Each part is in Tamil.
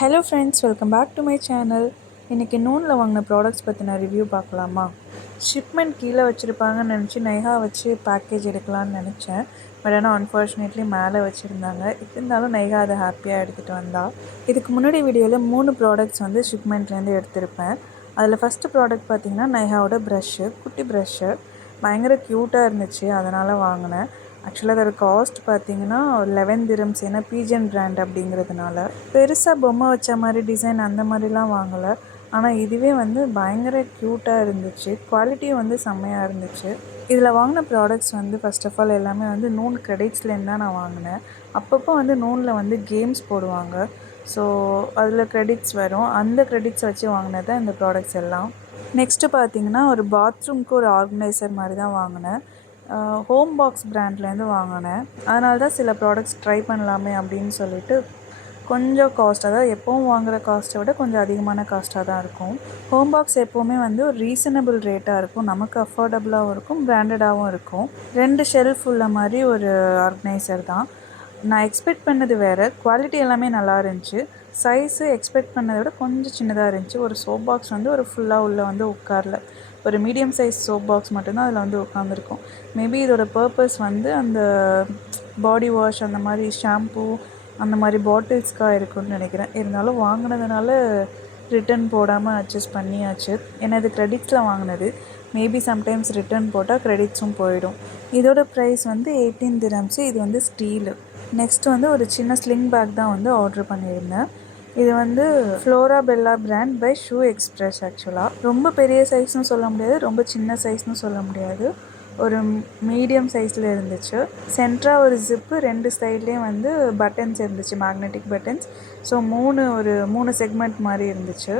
Hello friends, welcome back to my channel. இன்றைக்கி நூனில் வாங்கின ப்ராடக்ட்ஸ் பற்றின ரிவ்யூ பார்க்கலாமா? ஷிப்மெண்ட் கீழே வச்சுருப்பாங்கன்னு நினச்சி நைஹா வச்சு பேக்கேஜ் எடுக்கலான்னு நினச்சேன். பட் ஆனால் அன்ஃபார்ச்சுனேட்லி மேலே வச்சுருந்தாங்க. இருந்தாலும் நைஹா அதை ஹாப்பியாக எடுத்துகிட்டு வந்தா. இதுக்கு முன்னாடி வீடியோவில் 3 ப்ராடக்ட்ஸ் வந்து ஷிப்மெண்ட்லேருந்து எடுத்திருப்பேன். அதில் ஃபஸ்ட்டு ப்ராடக்ட் பார்த்திங்கன்னா நைஹாவோட ப்ரஷ்ஷு, குட்டி ப்ரஷ்ஷு. பயங்கர க்யூட்டாக இருந்துச்சு, அதனால் வாங்கினேன். ஆக்சுவலாக அதோட காஸ்ட் பார்த்திங்கன்னா 11 dirhams, ஏன்னா பீஜன் பிராண்ட் அப்படிங்கிறதுனால. பெருசாக பொம்மை வச்ச மாதிரி டிசைன் அந்த மாதிரிலாம் வாங்கலை. ஆனால் இதுவே வந்து பயங்கர க்யூட்டாக இருந்துச்சு. குவாலிட்டியும் வந்து செம்மையாக இருந்துச்சு. இதில் வாங்கின ப்ராடக்ட்ஸ் வந்து ஃபஸ்ட் ஆஃப் ஆல் எல்லாமே வந்து நூன் கிரெடிட்ஸ்லேருந்து தான் நான் வாங்கினேன். அப்பப்போ வந்து நூனில் வந்து கேம்ஸ் போடுவாங்க. ஸோ அதில் கிரெடிட்ஸ் வரும். அந்த கிரெடிட்ஸ் வச்சு வாங்கினது தான் இந்த ப்ராடக்ட்ஸ் எல்லாம். நெக்ஸ்ட்டு பார்த்திங்கன்னா ஒரு பாத்ரூம்க்கு ஒரு ஆர்கனைசர் மாதிரி தான் வாங்கினேன். ஹோம் பாக்ஸ் பிராண்ட்லேருந்து வாங்கினேன். அதனால தான் சில ப்ராடக்ட்ஸ் ட்ரை பண்ணலாமே அப்படின்னு சொல்லிட்டு கொஞ்சம் காஸ்ட், அதாவது எப்போவும் வாங்குகிற காஸ்ட்டை விட கொஞ்சம் அதிகமான காஸ்ட்டாக தான் இருக்கும். ஹோம் பாக்ஸ் எப்போவுமே வந்து ஒரு ரீசனபிள் ரேட்டாக இருக்கும், நமக்கு அஃபோர்டபுளாகவும் இருக்கும், பிராண்டடாகவும் இருக்கும். 2 ஷெல்ஃப் உள்ள மாதிரி ஒரு ஆர்கனைசர் தான். நான் எக்ஸ்பெக்ட் பண்ணது வேறு. குவாலிட்டி எல்லாமே நல்லா இருந்துச்சு. சைஸு எக்ஸ்பெக்ட் பண்ணதை விட கொஞ்சம் சின்னதாக இருந்துச்சு. ஒரு சோப் பாக்ஸ் வந்து ஒரு ஃபுல்லாக உள்ளே வந்து உட்காரல. ஒரு மீடியம் சைஸ் சோப் பாக்ஸ் மட்டும்தான் அதில் வந்து உட்காந்துருக்கும். மேபி இதோட பர்பஸ் வந்து அந்த பாடி வாஷ், அந்த மாதிரி ஷாம்பூ, அந்த மாதிரி பாட்டில்ஸ்க்காக இருக்குன்னு நினைக்கிறேன். இருந்தாலும் வாங்கினதுனால ரிட்டன் போடாமல் அட்ஜஸ்ட் பண்ணியாச்சு. ஏன்னா இது க்ரெடிட்ஸில் வாங்கினது. மேபி சம்டைம்ஸ் ரிட்டன் போட்டால் க்ரெடிட்ஸும் போயிடும். இதோட ப்ரைஸ் வந்து 18 dirhams. இது வந்து ஸ்டீலு. நெக்ஸ்ட்டு வந்து ஒரு சின்ன ஸ்லிங் பேக் தான் வந்து ஆர்டர் பண்ணியிருந்தேன். இது வந்து Flora Bella brand by Shoe Express. ஆக்சுவலாக ரொம்ப பெரிய சைஸ்னு சொல்ல முடியாது, ரொம்ப சின்ன சைஸ்னு சொல்ல முடியாது, ஒரு மீடியம் சைஸில் இருந்துச்சு. சென்டராக ஒரு ஜிப்பு, 2 சைட்லேயும் வந்து பட்டன்ஸ் இருந்துச்சு, மேக்னெட்டிக் பட்டன்ஸ். ஸோ 3 செக்மெண்ட் மாதிரி இருந்துச்சு.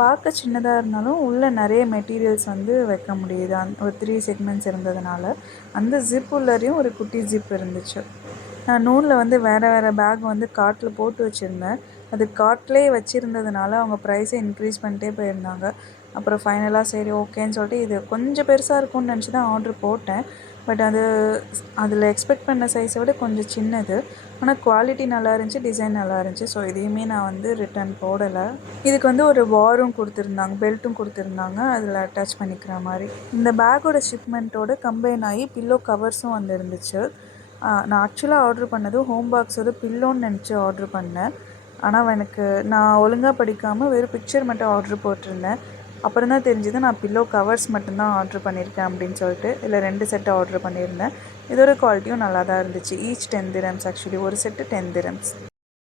பார்க்க சின்னதாக இருந்தாலும் உள்ளே நிறைய மெட்டீரியல்ஸ் வந்து வைக்க முடியுது. ஒரு 3 செக்மெண்ட்ஸ் இருந்ததுனால அந்த ஜிப் உள்ளரையும் ஒரு குட்டி ஜிப் இருந்துச்சு. நான் நூனில் வந்து வேறு பேக் வந்து கார்ட்டில் போட்டு வச்சுருந்தேன். அது கார்ட்லேயே வச்சுருந்ததுனால அவங்க ப்ரைஸை இன்க்ரீஸ் பண்ணிட்டே போயிருந்தாங்க. அப்புறம் ஃபைனலாக சரி ஓகேன்னு சொல்லிட்டு இது கொஞ்சம் பெருசாக இருக்கும்னு நினச்சி தான் ஆர்டர் போட்டேன். பட் அதில் எக்ஸ்பெக்ட் பண்ண சைஸை விட கொஞ்சம் சின்னது. ஆனால் குவாலிட்டி நல்லா இருந்துச்சு, டிசைன் நல்லா இருந்துச்சு. ஸோ இதையுமே நான் வந்து ரிட்டன் போடலை. இதுக்கு வந்து ஒரு வாரும் கொடுத்துருந்தாங்க, பெல்ட்டும் கொடுத்துருந்தாங்க, அதில் அட்டாச் பண்ணிக்கிற மாதிரி. இந்த பேக்கோட ஷிப்மெண்ட்டோட கம்பைன் ஆகி பில்லோ கவர்ஸும் வந்து இருந்துச்சு. நான் ஆக்சுவலாக ஆர்டர் பண்ணது ஹோம் பாக்ஸோட பில்லோன்னு நினச்சி ஆர்டர் பண்ணேன். ஆனால் நான் ஒழுங்காக படிக்காமல் வெறும் பிக்சர் மட்டும் ஆர்டர் போட்டிருந்தேன். அப்புறம் தான் தெரிஞ்சது நான் பில்லோ கவர்ஸ் மட்டும்தான் ஆர்டர் பண்ணியிருக்கேன் அப்படின்னு சொல்லிட்டு. இதில் 2 செட்டு ஆர்டர் பண்ணியிருந்தேன். இதோட குவாலிட்டியும் நல்லா தான் இருந்துச்சு. Each 10 dirhams. ஆக்சுவலி ஒரு செட்டு 10 dirhams.